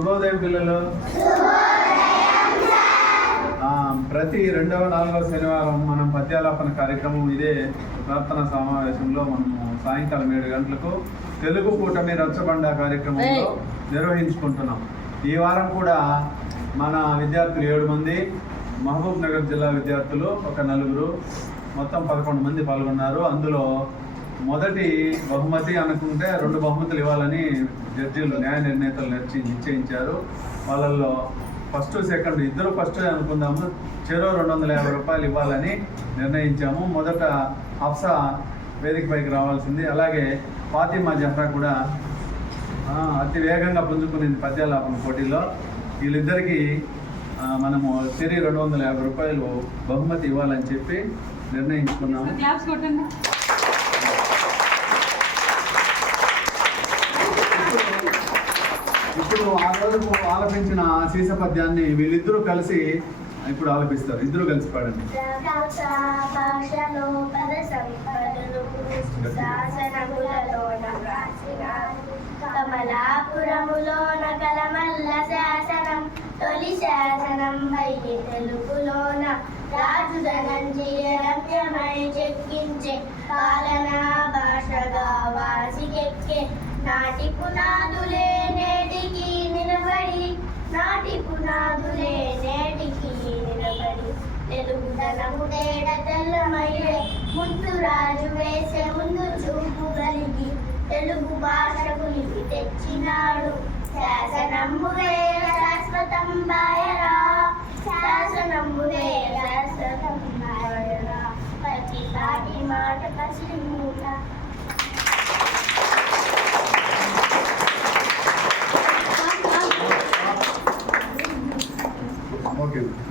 శుభోదయం పిల్లలు. ప్రతి రెండవ నాలుగవ శనివారం మనం పద్యాలాపన కార్యక్రమం ఇదే ప్రార్థనా సమావేశంలో మనము సాయంకాలం ఏడు గంటలకు తెలుగు కూటమి రచ్చబండ కార్యక్రమంలో నిర్వహించుకుంటున్నాం. ఈ వారం కూడా మన విద్యార్థులు ఏడు మంది మహబూబ్ నగర్ జిల్లా విద్యార్థులు ఒక నలుగురు మొత్తం పదకొండు మంది పాల్గొన్నారు. అందులో మొదటి బహుమతి అనుకుంటే రెండు బహుమతులు ఇవ్వాలని జడ్జీలు న్యాయ నిర్ణేతలు నిర్చి నిశ్చయించారు. వాళ్ళల్లో ఫస్ట్ సెకండ్ ఇద్దరు ఫస్ట్ అనుకుందాము. చెరో రెండు వందల యాభై రూపాయలు ఇవ్వాలని నిర్ణయించాము. మొదట హఫ్సా వేదికపైకి రావాల్సింది. అలాగే ఫాతిమా జహ్రా కూడా అతి వేగంగా పుంజుకునింది పద్యాలాపన పోటీలో వీళ్ళిద్దరికీ మనము తిరిగి రెండు వందల యాభై రూపాయలు బహుమతి ఇవ్వాలని చెప్పి నిర్ణయించుకున్నాము. ఇప్పుడు ఆ రోజు ఆలపించిన ఆ సీస పద్యాన్ని వీళ్ళిద్దరూ కలిసి ఇప్పుడు ఆలపిస్తారు. ఇద్దరు కలిసి పాడండి. భాషలో కమలాపురములోన కలమల్ల శాసనం తొలి శాసనం పైకి తెలుగులోన రాజు ధనంజయ రమ్యమై చెక్కించే పాలనా భాషగా వాసికెక్కే నాటి పునాదులే నేటికి నిలబడి నాటి పునాదులే నేటికి నిలబడి. తెలుగుదనము తేడ తెల్లమయ్యే ముందు రాజు వేసే ముందు చూపు కలిగి తెలుగు భాషకు లిపి తెచ్చినాడు. శాసనము వేల శాశ్వతం బాయరా శాసనము వేల శాశ్వతం బాయరా. ప్రతి పాటి మాట కసిరి మూట ఓకే